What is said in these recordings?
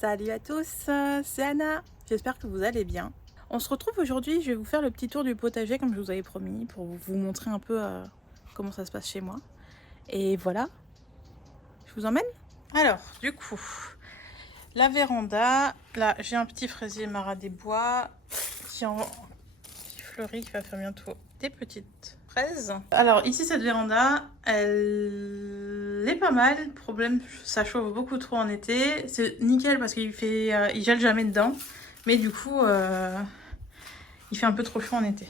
Salut à tous, c'est Anna, j'espère que vous allez bien. On se retrouve aujourd'hui, je vais vous faire le petit tour du potager comme je vous avais promis pour vous montrer un peu comment ça se passe chez moi. Et voilà, je vous emmène. Alors, du coup, la véranda, là j'ai un petit fraisier Marat des Bois qui fleurit, qui va faire bientôt des petites fraises. Alors ici cette véranda, elle est pas mal. Problème, ça chauffe beaucoup trop en été. C'est nickel parce il gèle jamais dedans, mais du coup il fait un peu trop chaud en été.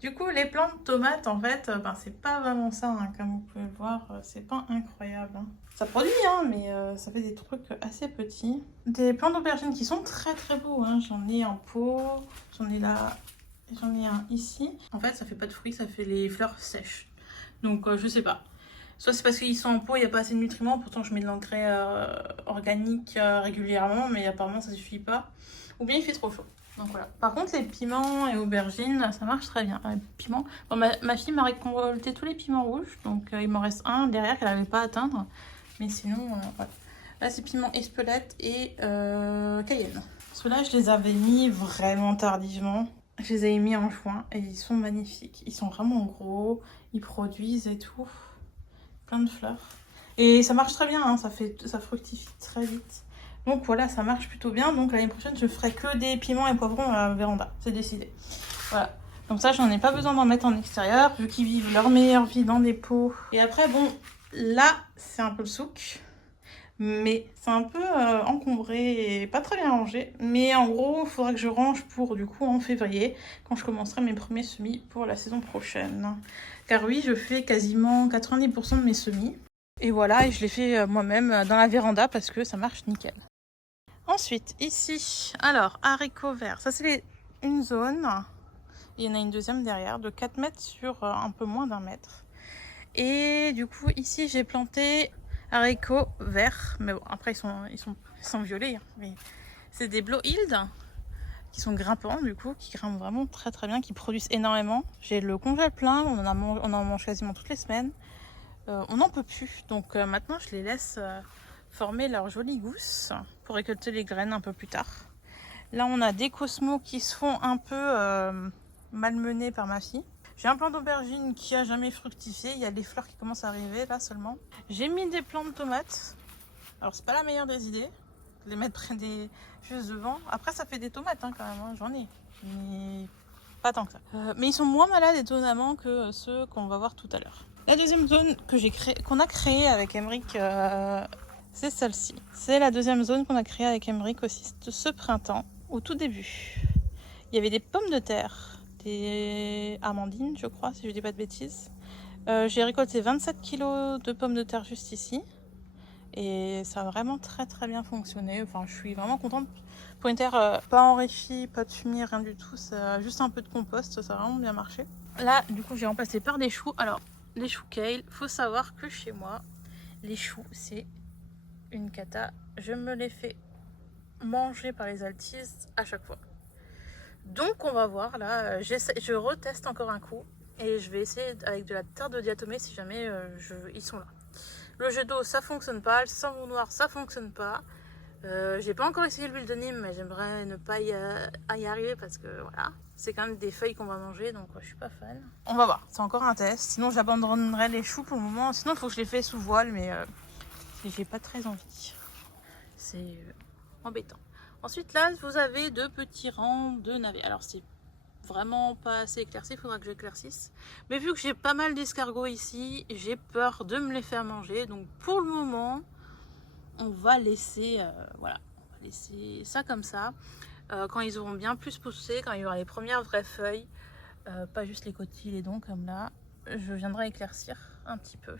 Du coup, les plants de tomates, en fait, c'est pas vraiment ça, hein, comme vous pouvez le voir, c'est pas incroyable. Hein. Ça produit, hein, mais ça fait des trucs assez petits. Des plants d'aubergines qui sont très très beaux, hein. J'en ai en pot, j'en ai là, j'en ai un ici. En fait, ça fait pas de fruits, ça fait les fleurs sèches. Donc, je sais pas. Soit c'est parce qu'ils sont en pot, il n'y a pas assez de nutriments, pourtant je mets de l'engrais organique régulièrement, mais apparemment ça suffit pas. Ou bien il fait trop chaud. Donc voilà. Par contre, les piments et aubergines, ça marche très bien. Les piments. Bon, ma fille m'a récolté tous les piments rouges, donc il m'en reste un derrière qu'elle n'avait pas à atteindre. Mais sinon, voilà. Là, c'est piment Espelette et Cayenne. Ceux-là, je les avais mis vraiment tardivement. Je les avais mis en juin et ils sont magnifiques. Ils sont vraiment gros, ils produisent et tout. Plein de fleurs. Et ça marche très bien, hein, ça fructifie très vite. Donc voilà, ça marche plutôt bien. Donc l'année prochaine, je ferai que des piments et poivrons à la véranda. C'est décidé. Voilà. Comme ça, j'en ai pas besoin d'en mettre en extérieur, vu qu'ils vivent leur meilleure vie dans des pots. Et après, bon, là, c'est un peu le souk. Mais c'est un peu encombré et pas très bien rangé. Mais en gros, il faudra que je range pour du coup en février, quand je commencerai mes premiers semis pour la saison prochaine. Car oui, je fais quasiment 90% de mes semis. Et voilà, et je les fais moi-même dans la véranda parce que ça marche nickel. Ensuite, ici, alors, haricots verts. Ça, c'est une zone. Il y en a une deuxième derrière, de 4 mètres sur un peu moins d'1 mètre. Et du coup, ici, j'ai planté haricots verts. Mais bon, après, ils sont violets. Hein, mais c'est des Blowhild qui sont grimpants, du coup, qui grimpent vraiment très très bien, qui produisent énormément. J'ai le congèle plein, on en mange quasiment toutes les semaines. On n'en peut plus, donc maintenant je les laisse former leur jolie gousse pour récolter les graines un peu plus tard. Là on a des cosmos qui se font un peu malmenés par ma fille. J'ai un plant d'aubergine qui a jamais fructifié, il y a les fleurs qui commencent à arriver là seulement. J'ai mis des plants de tomates, alors c'est pas la meilleure des idées, de les mettre près des juste devant. Après ça fait des tomates hein, quand même, hein. J'en ai, mais pas tant que ça. Mais ils sont moins malades étonnamment que ceux qu'on va voir tout à l'heure. La deuxième zone qu'on a créée avec Emeric, c'est celle-ci. C'est la deuxième zone qu'on a créée avec Emeric aussi ce printemps, au tout début. Il y avait des pommes de terre, des amandines, je crois, si je dis pas de bêtises. J'ai récolté 27 kilos de pommes de terre juste ici. Et ça a vraiment très très bien fonctionné. Enfin, je suis vraiment contente. Pour une terre pas enrichie, pas de fumier, rien du tout. Ça, juste un peu de compost, ça a vraiment bien marché. Là, du coup, j'ai remplacé par des choux. Alors, les choux kale, faut savoir que chez moi, les choux, c'est une cata. Je me les fais manger par les altises à chaque fois. Donc, on va voir. Là, je reteste encore un coup. Et je vais essayer avec de la terre de diatomée si jamais ils sont là. Le jet d'eau, ça fonctionne pas. Le savon noir, ça fonctionne pas. J'ai pas encore essayé l'huile de Nîmes, mais j'aimerais ne pas y arriver parce que voilà, c'est quand même des feuilles qu'on va manger, donc je suis pas fan. On va voir, c'est encore un test. Sinon, j'abandonnerai les choux pour le moment. Sinon, il faut que je les fasse sous voile, mais j'ai pas très envie. C'est embêtant. Ensuite, là, vous avez deux petits rangs de navets. Alors, c'est vraiment pas assez éclairci, il faudra que j'éclaircisse. Mais vu que j'ai pas mal d'escargots ici, j'ai peur de me les faire manger. Donc, pour le moment, on va laisser voilà, on va laisser ça comme ça. Quand ils auront bien plus poussé, quand il y aura les premières vraies feuilles, pas juste les cotylédons comme là, je viendrai éclaircir un petit peu.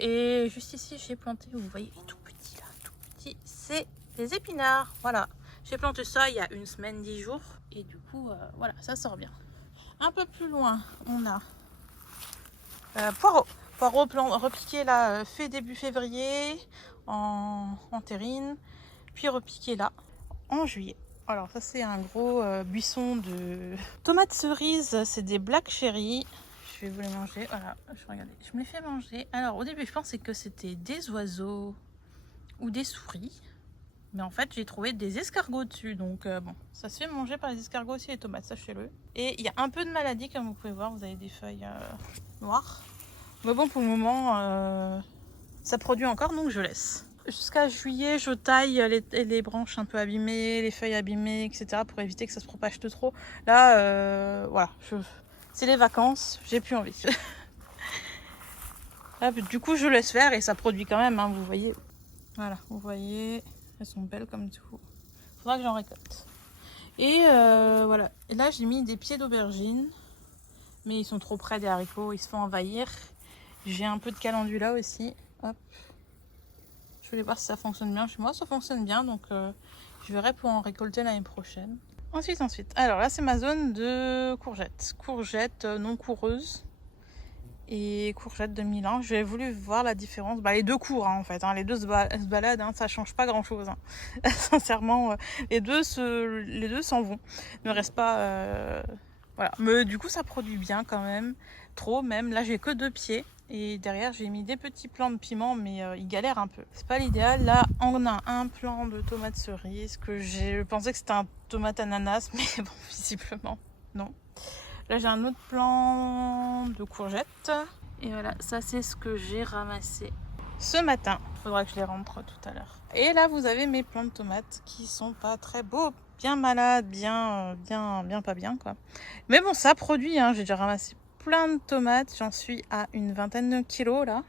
Et juste ici j'ai planté, vous voyez les tout petits là, tout petits, c'est des épinards. Voilà, j'ai planté ça il y a une semaine, 10 jours, et du coup voilà, ça sort bien. Un peu plus loin on a poireaux. Poireaux repiqués là, fait début février en terrine, puis repiqués là en juillet. Alors ça c'est un gros buisson de tomates cerises, c'est des black cherry. Je vais vous les manger, voilà, je me les fais manger. Alors au début je pensais que c'était des oiseaux ou des souris. Mais en fait, j'ai trouvé des escargots dessus. Donc bon, ça se fait manger par les escargots aussi, les tomates, sachez-le. Et il y a un peu de maladie, comme vous pouvez voir. Vous avez des feuilles noires. Mais bon, pour le moment, ça produit encore, donc je laisse. Jusqu'à juillet, je taille les branches un peu abîmées, les feuilles abîmées, etc. pour éviter que ça se propage de trop. Là, voilà, c'est les vacances, j'ai plus envie. Là, du coup, je laisse faire et ça produit quand même, hein, vous voyez. Voilà, vous voyez, elles sont belles comme tout. Faudra que j'en récolte. Et voilà, et là j'ai mis des pieds d'aubergine, mais ils sont trop près des haricots, ils se font envahir. J'ai un peu de calendula aussi. Hop. Je voulais voir si ça fonctionne bien chez moi. Ça fonctionne bien, donc je verrai pour en récolter l'année prochaine. Ensuite. Alors là, c'est ma zone de courgettes. Courgettes non coureuses et courgettes de Milan. J'ai voulu voir la différence. Bah, les deux courent hein, en fait. Hein. Les deux se baladent. Hein. Ça change pas grand chose. Hein. Sincèrement, les deux s'en vont. Il ne reste pas. Voilà. Mais du coup, ça produit bien quand même. Trop même. Là, j'ai que 2 pieds. Et derrière, j'ai mis des petits plants de piment, mais ils galèrent un peu. C'est pas l'idéal. Là, on a un plant de tomates cerises que je pensais que c'était un tomate ananas, mais bon, visiblement, non. Là, j'ai un autre plant de courgettes. Et voilà, ça, c'est ce que j'ai ramassé ce matin. Il faudra que je les rentre tout à l'heure. Et là, vous avez mes plants de tomates qui sont pas très beaux. Bien malades, bien pas bien, quoi. Mais bon, ça produit, hein. J'ai déjà ramassé plein de tomates, j'en suis à une vingtaine de kilos là,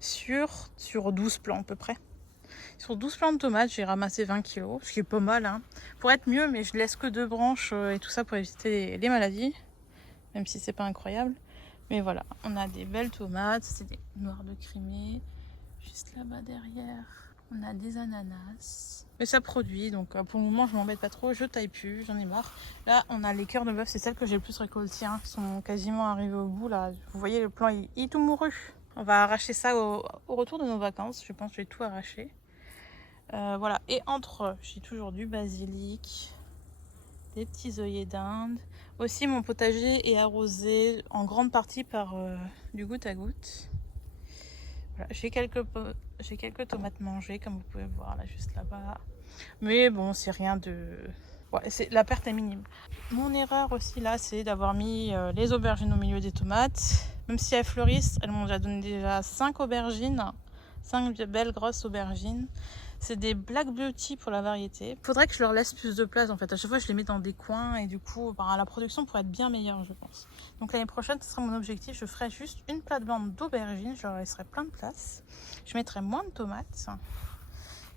sur 12 plants à peu près. Sur 12 plants de tomates, j'ai ramassé 20 kilos, ce qui est pas mal. Hein. Pour être mieux, mais je laisse que 2 branches et tout ça pour éviter les maladies, même si c'est pas incroyable. Mais voilà, on a des belles tomates, c'est des noires de Crimée, juste là-bas derrière. On a des ananas. Mais ça produit, donc pour le moment je m'embête pas trop, je taille plus, j'en ai marre. Là on a les cœurs de bœuf, c'est celles que j'ai le plus récoltées, hein. Ils sont quasiment arrivés au bout là. Vous voyez le plant il est tout mouru. On va arracher ça au retour de nos vacances, je pense que je vais tout arracher. Voilà, et entre j'ai toujours du basilic, des petits œillets d'Inde. Aussi mon potager est arrosé en grande partie par du goutte à goutte. Voilà, j'ai quelques tomates mangées, comme vous pouvez voir là, juste là-bas. Mais bon, c'est rien de... Ouais, la perte est minime. Mon erreur aussi là, c'est d'avoir mis les aubergines au milieu des tomates. Même si elles fleurissent, elles m'ont déjà donné 5 aubergines. 5 belles grosses aubergines. C'est des Black Beauty pour la variété. Faudrait que je leur laisse plus de place en fait. À chaque fois, je les mets dans des coins et du coup, la production pourrait être bien meilleure, je pense. Donc l'année prochaine, ce sera mon objectif. Je ferai juste une plate-bande d'aubergines. Je leur laisserai plein de place. Je mettrai moins de tomates.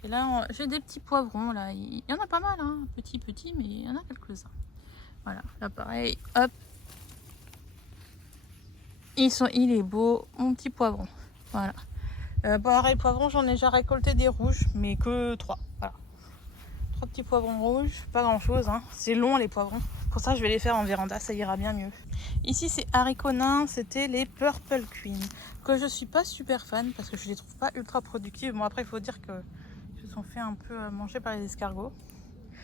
Et là, j'ai des petits poivrons là. Il y en a pas mal, hein. Petits, mais il y en a quelques-uns. Voilà, là pareil, hop. Il est beau, mon petit poivron. Voilà. Pareil, poivrons, j'en ai déjà récolté des rouges, mais que 3. Voilà. 3 petits poivrons rouges, pas grand chose. Hein. C'est long les poivrons. Pour ça, je vais les faire en véranda, ça ira bien mieux. Ici, c'est haricots nains, c'était les Purple Queen. Que je suis pas super fan parce que je les trouve pas ultra productives. Bon, après, il faut dire que ils se sont fait un peu manger par les escargots.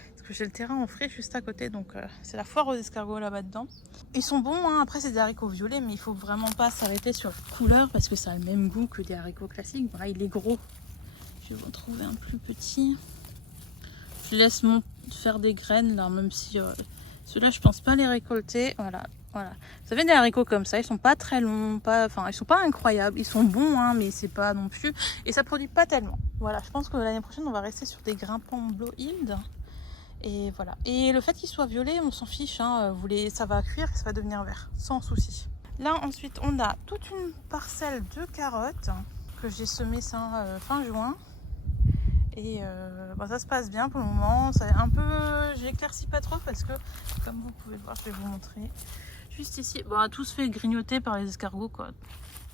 Parce que j'ai le terrain en frais juste à côté, donc c'est la foire aux escargots là-bas dedans. Ils sont bons, hein. Après c'est des haricots violets, mais il faut vraiment pas s'arrêter sur la couleur parce que ça a le même goût que des haricots classiques. Voilà, il est gros. Je vais vous en trouver un plus petit. Je laisse faire des graines là, même si ceux-là je pense pas les récolter. Voilà. Vous savez, des haricots comme ça, ils sont pas très longs, ils sont pas incroyables. Ils sont bons, hein, mais c'est pas non plus. Et ça produit pas tellement. Voilà, je pense que l'année prochaine on va rester sur des grimpants Blow Yield. Et voilà. Et le fait qu'il soit violet, on s'en fiche. Hein. Ça va cuire et ça va devenir vert, sans souci. Là, ensuite, on a toute une parcelle de carottes que j'ai semées fin juin. Et ça se passe bien pour le moment. J'éclaircis pas trop parce que, comme vous pouvez le voir, je vais vous montrer. Juste ici, tout se fait grignoter par les escargots, quoi.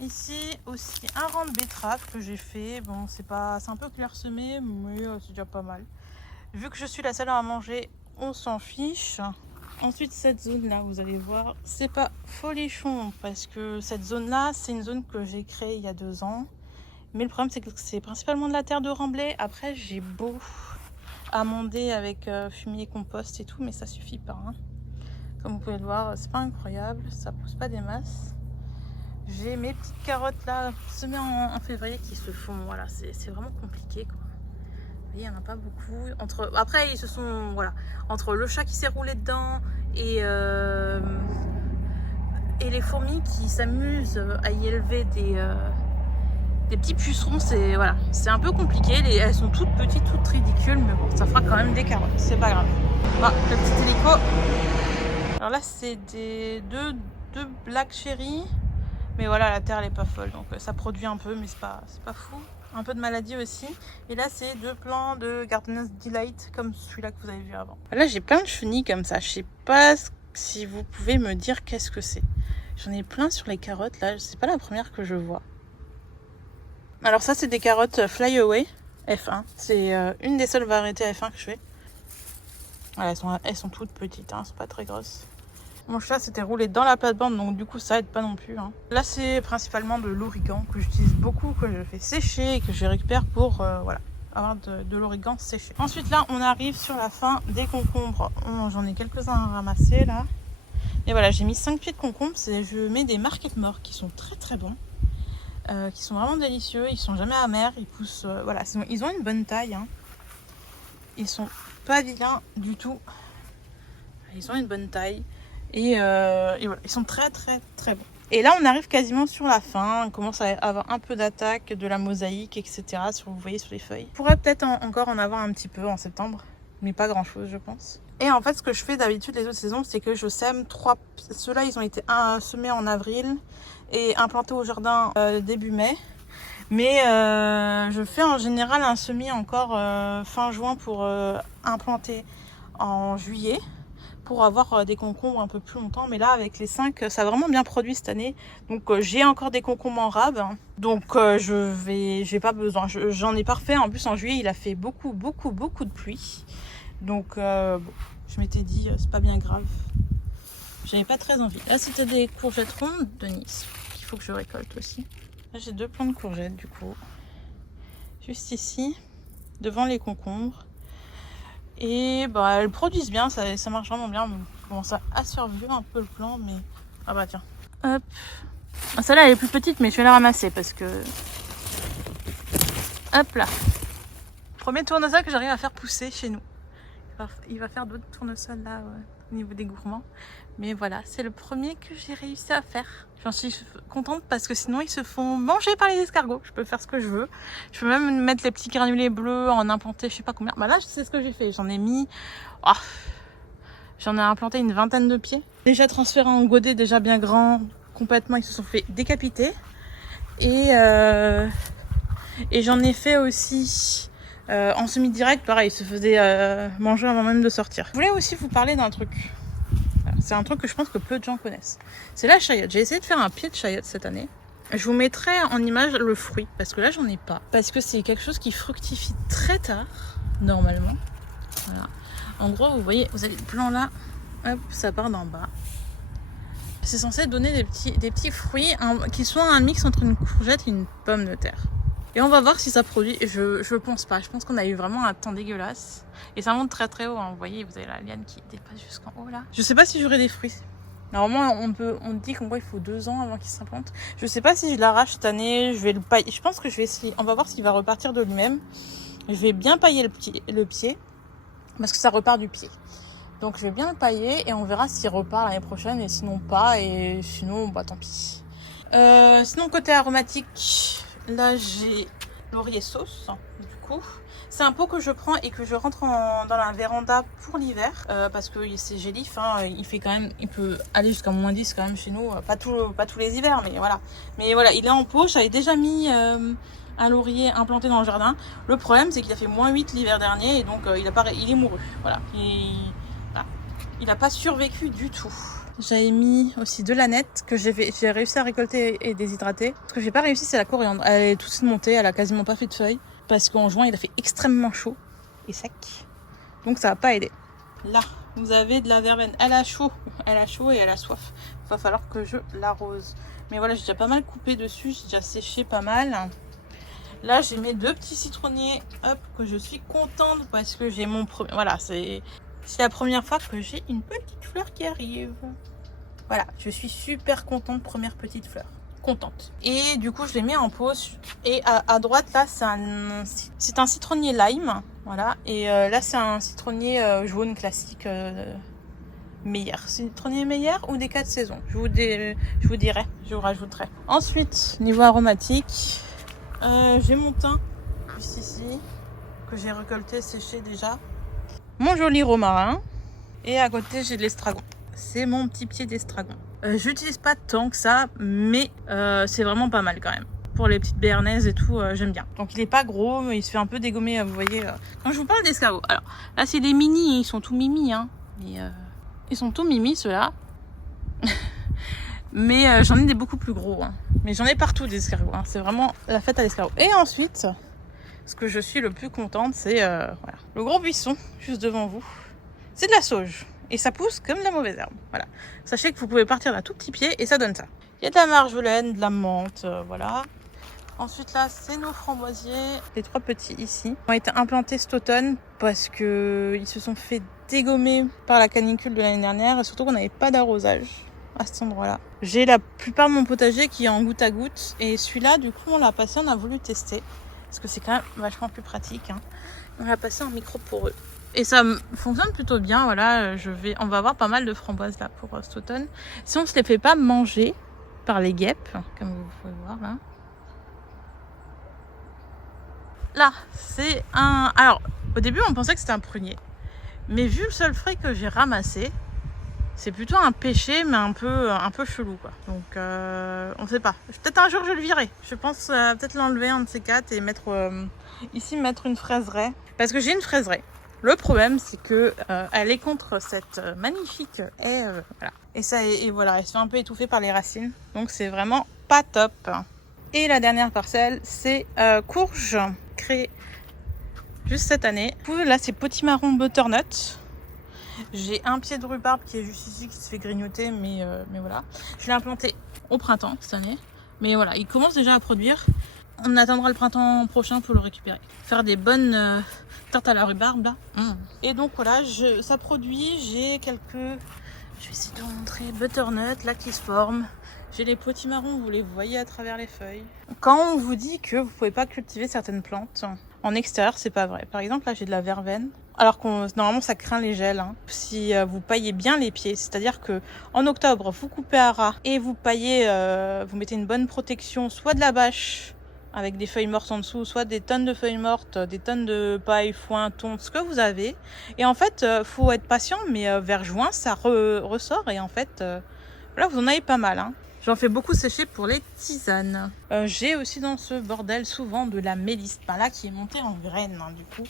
Ici aussi, un rang de betteraves que j'ai fait. Bon, c'est un peu clairsemé, mais c'est déjà pas mal. Vu que je suis la seule à manger, on s'en fiche. Ensuite, cette zone-là, vous allez voir, c'est pas folichon parce que cette zone-là, c'est une zone que j'ai créée il y a 2 ans. Mais le problème, c'est que c'est principalement de la terre de remblai. Après, j'ai beau amender avec fumier, compost et tout, mais ça suffit pas. Hein. Comme vous pouvez le voir, c'est pas incroyable, ça pousse pas des masses. J'ai mes petites carottes là, semées en février qui se font. Voilà, c'est vraiment compliqué, quoi. voyez, il n'y en a pas beaucoup. Après, ils se sont... Voilà. Entre le chat qui s'est roulé dedans et les fourmis qui s'amusent à y élever des petits pucerons, c'est voilà, c'est un peu compliqué. Elles sont toutes petites, toutes ridicules, mais bon, ça fera quand même des carottes, c'est pas grave. Ah, le petit hélico. Alors là, c'est deux black cherry. Mais voilà, la terre elle est pas folle, donc ça produit un peu, mais c'est pas fou. Un peu de maladie aussi. Et là, c'est 2 plants de Gardener's Delight, comme celui-là que vous avez vu avant. Là, j'ai plein de chenilles comme ça. Je sais pas si vous pouvez me dire qu'est-ce que c'est. J'en ai plein sur les carottes, là. C'est pas la première que je vois. Alors ça, c'est des carottes Fly Away F1. C'est une des seules variétés F1 que je fais. Voilà, elles sont toutes petites, hein, c'est pas très grosses. Mon chat s'était roulé dans la plate-bande, donc du coup ça aide pas non plus. Hein. Là c'est principalement de l'origan que j'utilise beaucoup, que je fais sécher et que je récupère pour voilà, avoir de l'origan séché. Ensuite là on arrive sur la fin des concombres. J'en ai quelques-uns à ramasser là. Et voilà, j'ai mis 5 pieds de concombres. Je mets des Market More qui sont très très bons. Qui sont vraiment délicieux, ils sont jamais amers, ils poussent, voilà, ils ont une bonne taille. Hein. Ils sont pas vilains du tout. Ils ont une bonne taille. Et voilà, ils sont très très très bons. Et là on arrive quasiment sur la fin, on commence à avoir un peu d'attaque, de la mosaïque, etc. Vous voyez sur les feuilles. On pourrait peut-être encore en avoir un petit peu en septembre, mais pas grand chose je pense. Et en fait ce que je fais d'habitude les autres saisons, c'est que je sème 3... Ceux-là ils ont été semés en avril et implantés au jardin début mai. Mais je fais en général un semis encore fin juin pour implanter en juillet. Pour avoir des concombres un peu plus longtemps, mais là avec les 5 ça a vraiment bien produit cette année, donc j'ai encore des concombres en rab, donc j'ai pas besoin, j'en ai parfait. En plus en juillet il a fait beaucoup de pluie, donc bon, je m'étais dit c'est pas bien grave, j'avais pas très envie. Là c'était des courgettes rondes de Nice qu'il faut que je récolte aussi. Là j'ai 2 plants de courgettes du coup juste ici devant les concombres. Et bah, elles produisent bien, ça marche vraiment bien. Je commence à survivre un peu le plan, mais... Ah bah tiens. Hop. Celle-là, elle est plus petite, mais je vais la ramasser parce que... Hop là. Premier tournesol que j'arrive à faire pousser chez nous. Il va faire d'autres tournesols là, au niveau des gourmands. Mais voilà, c'est le premier que j'ai réussi à faire. J'en suis contente parce que sinon ils se font manger par les escargots. Je peux faire ce que je veux. Je peux même mettre les petits granulés bleus, en implanter je sais pas combien. Bah là c'est ce que j'ai fait. J'en ai mis... Oh, j'en ai implanté une 20aine de pieds. Déjà transféré en godet, déjà bien grand. Complètement, ils se sont fait décapiter. Et j'en ai fait aussi... en semi-direct, pareil, ils se faisaient manger avant même de sortir. Je voulais aussi vous parler d'un truc. C'est un truc que je pense que peu de gens connaissent. C'est la chayotte. J'ai essayé de faire un pied de chayotte cette année. Je vous mettrai en image le fruit, parce que là j'en ai pas. Parce que c'est quelque chose qui fructifie très tard, normalement. Voilà. En gros, vous voyez, vous avez le plan là, hop, ça part d'en bas. C'est censé donner des petits fruits qui sont un mix entre une courgette et une pomme de terre. Et on va voir si ça produit. Je pense pas. Je pense qu'on a eu vraiment un temps dégueulasse. Et ça monte très très haut. Hein. Vous voyez, vous avez la liane qui dépasse jusqu'en haut là. Je sais pas si j'aurai des fruits. Normalement, on dit qu'en gros il faut 2 ans avant qu'il s'implante. Je sais pas si je l'arrache cette année. Je vais le pailler. Je pense que je vais essayer. On va voir s'il va repartir de lui-même. Je vais bien pailler le pied. Parce que ça repart du pied. Donc je vais bien le pailler et on verra s'il repart l'année prochaine. Et sinon pas. Et sinon, bah tant pis. Sinon, côté aromatique. Là j'ai laurier sauce du coup. C'est un pot que je prends et que je rentre dans la véranda pour l'hiver parce que c'est gélif, hein, il fait quand même, il peut aller jusqu'à moins 10 quand même chez nous, pas tous les hivers mais voilà, il est en pot. J'avais déjà mis un laurier implanté dans le jardin. Le problème c'est qu'il a fait moins 8 l'hiver dernier et donc il est mouru. Voilà. Il n'a pas survécu du tout. J'avais mis aussi de l'aneth que j'ai réussi à récolter et déshydrater. Ce que j'ai pas réussi, c'est la coriandre. Elle est toute montée, elle a quasiment pas fait de feuilles. Parce qu'en juin, il a fait extrêmement chaud et sec. Donc ça va pas aider. Là, vous avez de la verveine. Elle a chaud et elle a soif. Il va falloir que je l'arrose. Mais voilà, j'ai déjà pas mal coupé dessus. J'ai déjà séché pas mal. Là, j'ai mes 2 petits citronniers. Hop, que je suis contente parce que j'ai mon premier... Voilà, c'est la première fois que j'ai une petite fleur qui arrive. Voilà, je suis super contente, première petite fleur. Contente. Et du coup, je les mets en pause. Et à droite, là, c'est un citronnier lime Voilà, et là c'est un citronnier jaune classique Meyer. Citronnier Meyer ou des 4 saisons. Je vous dirai, je vous rajouterai. Ensuite, niveau aromatique, j'ai mon thym, juste ici, que j'ai récolté, séché déjà. Mon joli romarin. Et à côté, j'ai de l'estragon. C'est mon petit pied d'estragon. J'utilise pas tant que ça, mais c'est vraiment pas mal quand même. Pour les petites béarnaises et tout, j'aime bien. Donc il est pas gros, mais il se fait un peu dégommer, vous voyez. Quand je vous parle d'escargots, alors là c'est des mini, ils sont tout mimi, hein. Mais, ils sont tout mimi ceux-là. Mais j'en ai des beaucoup plus gros, hein. Mais j'en ai partout des escargots, hein. C'est vraiment la fête à l'escargot. Et ensuite, ce que je suis le plus contente, c'est voilà, le gros buisson juste devant vous. C'est de la sauge. Et ça pousse comme de la mauvaise herbe. Voilà. Sachez que vous pouvez partir d'un tout petit pied et ça donne ça. Il y a de la marjolaine, de la menthe, voilà. Ensuite là, c'est nos framboisiers. Les 3 petits ici ont été implantés cet automne parce qu'ils se sont fait dégommer par la canicule de l'année dernière. Et surtout qu'on n'avait pas d'arrosage à cet endroit-là. J'ai la plupart de mon potager qui est en goutte à goutte. Et celui-là, du coup, on l'a passé, on a voulu tester. Parce que c'est quand même vachement plus pratique, hein. On l'a passé en micro poreux. Et ça fonctionne plutôt bien, voilà. On va avoir pas mal de framboises là pour cet automne. Si on ne se les fait pas manger par les guêpes, comme vous pouvez voir là. Là, c'est un... Alors, au début, on pensait que c'était un prunier. Mais vu le seul fruit que j'ai ramassé, c'est plutôt un pêcher, mais un peu chelou, quoi. Donc, on sait pas. Peut-être un jour, je le virerai. Je pense peut-être l'enlever, un de ces 4, et mettre mettre une fraiseraie. Parce que j'ai une fraiseraie. Le problème, c'est que elle est contre cette magnifique haie, voilà. Et voilà, elle se fait un peu étouffer par les racines. Donc, c'est vraiment pas top. Et la dernière parcelle, c'est courge créée juste cette année. Là, c'est potimarron butternut. J'ai un pied de rhubarbe qui est juste ici, qui se fait grignoter, mais voilà. Je l'ai implanté au printemps cette année. Mais voilà, il commence déjà à produire. On attendra le printemps prochain pour le récupérer. Faire des bonnes tartes à la rhubarbe là. Et donc voilà, ça produit. J'ai quelques... Je vais essayer de vous montrer. Butternut là qui se forme. J'ai les potimarrons, vous les voyez à travers les feuilles. Quand on vous dit que vous pouvez pas cultiver certaines plantes en extérieur, c'est pas vrai. Par exemple, là j'ai de la verveine. Alors que normalement ça craint les gels, hein. Si vous paillez bien les pieds, c'est-à-dire que en octobre vous coupez à ras et vous paillez, vous mettez une bonne protection, soit de la bâche avec des feuilles mortes en dessous, soit des tonnes de feuilles mortes, des tonnes de paille, foin, tonte, ce que vous avez. Et en fait, faut être patient, mais vers juin ça ressort et en fait, là vous en avez pas mal, hein. J'en fais beaucoup sécher pour les tisanes. J'ai aussi dans ce bordel souvent de la mélisse, là qui est montée en graines, hein, du coup.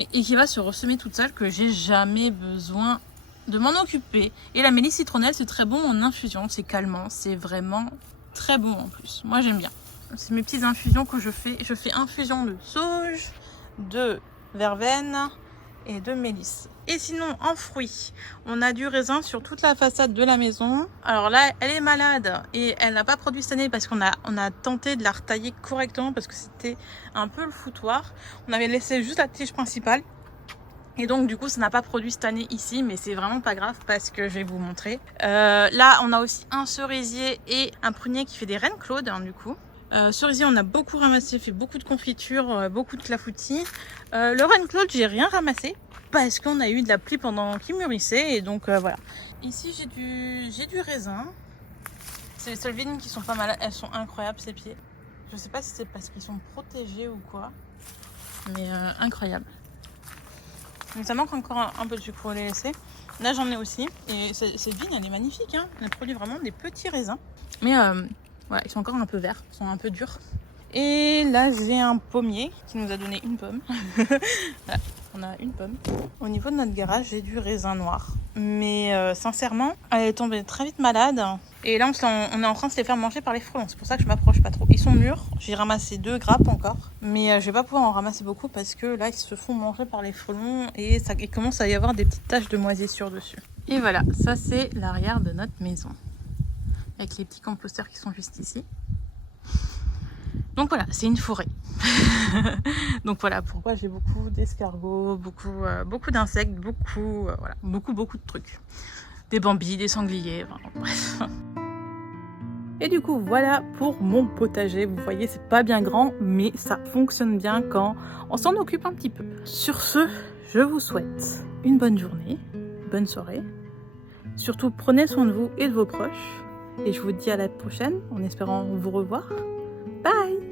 Et qui va se ressemer toute seule, que j'ai jamais besoin de m'en occuper. Et la mélisse citronnelle, c'est très bon en infusion, c'est calmant, c'est vraiment très bon en plus. Moi j'aime bien. C'est mes petites infusions que je fais. Je fais infusion de sauge, de verveine et de mélisse. Et sinon, en fruits, on a du raisin sur toute la façade de la maison. Alors là, elle est malade et elle n'a pas produit cette année parce qu'on a tenté de la retailler correctement parce que c'était un peu le foutoir. On avait laissé juste la tige principale. Et donc du coup ça n'a pas produit cette année ici, mais c'est vraiment pas grave parce que je vais vous montrer. Là on a aussi un cerisier et un prunier qui fait des reines claudes, hein, du coup. Cerisier on a beaucoup ramassé, fait beaucoup de confitures, beaucoup de clafoutis. Le reine claude j'ai rien ramassé parce qu'on a eu de la pluie pendant qu'il mûrissait et donc voilà. Ici j'ai du raisin. C'est les seules vignes qui sont pas malades, elles sont incroyables ces pieds. Je sais pas si c'est parce qu'ils sont protégés ou quoi, mais incroyable. Mais ça manque encore un peu de sucre pour les laisser. Là j'en ai aussi. Et cette vigne elle est magnifique, hein. Elle produit vraiment des petits raisins. Mais voilà, ils sont encore un peu verts, ils sont un peu durs. Et là j'ai un pommier qui nous a donné une pomme. Voilà, on a une pomme. Au niveau de notre garage j'ai du raisin noir. Mais sincèrement, elle est tombée très vite malade. Et là on est en train de se les faire manger par les frelons. C'est pour ça que je m'approche pas trop. Ils sont mûrs. J'ai ramassé 2 grappes encore. Mais je vais pas pouvoir en ramasser beaucoup parce que là ils se font manger par les frelons. Et il commence à y avoir des petites taches de moisissure dessus. Et voilà, ça c'est l'arrière de notre maison. Avec les petits composteurs qui sont juste ici. Donc voilà, c'est une forêt. Donc voilà pourquoi j'ai beaucoup d'escargots, beaucoup d'insectes, voilà, beaucoup de trucs. Des bambis, des sangliers, enfin, bref. Et du coup, voilà pour mon potager. Vous voyez, c'est pas bien grand, mais ça fonctionne bien quand on s'en occupe un petit peu. Sur ce, je vous souhaite une bonne journée, une bonne soirée. Surtout, prenez soin de vous et de vos proches. Et je vous dis à la prochaine, en espérant vous revoir. Bye!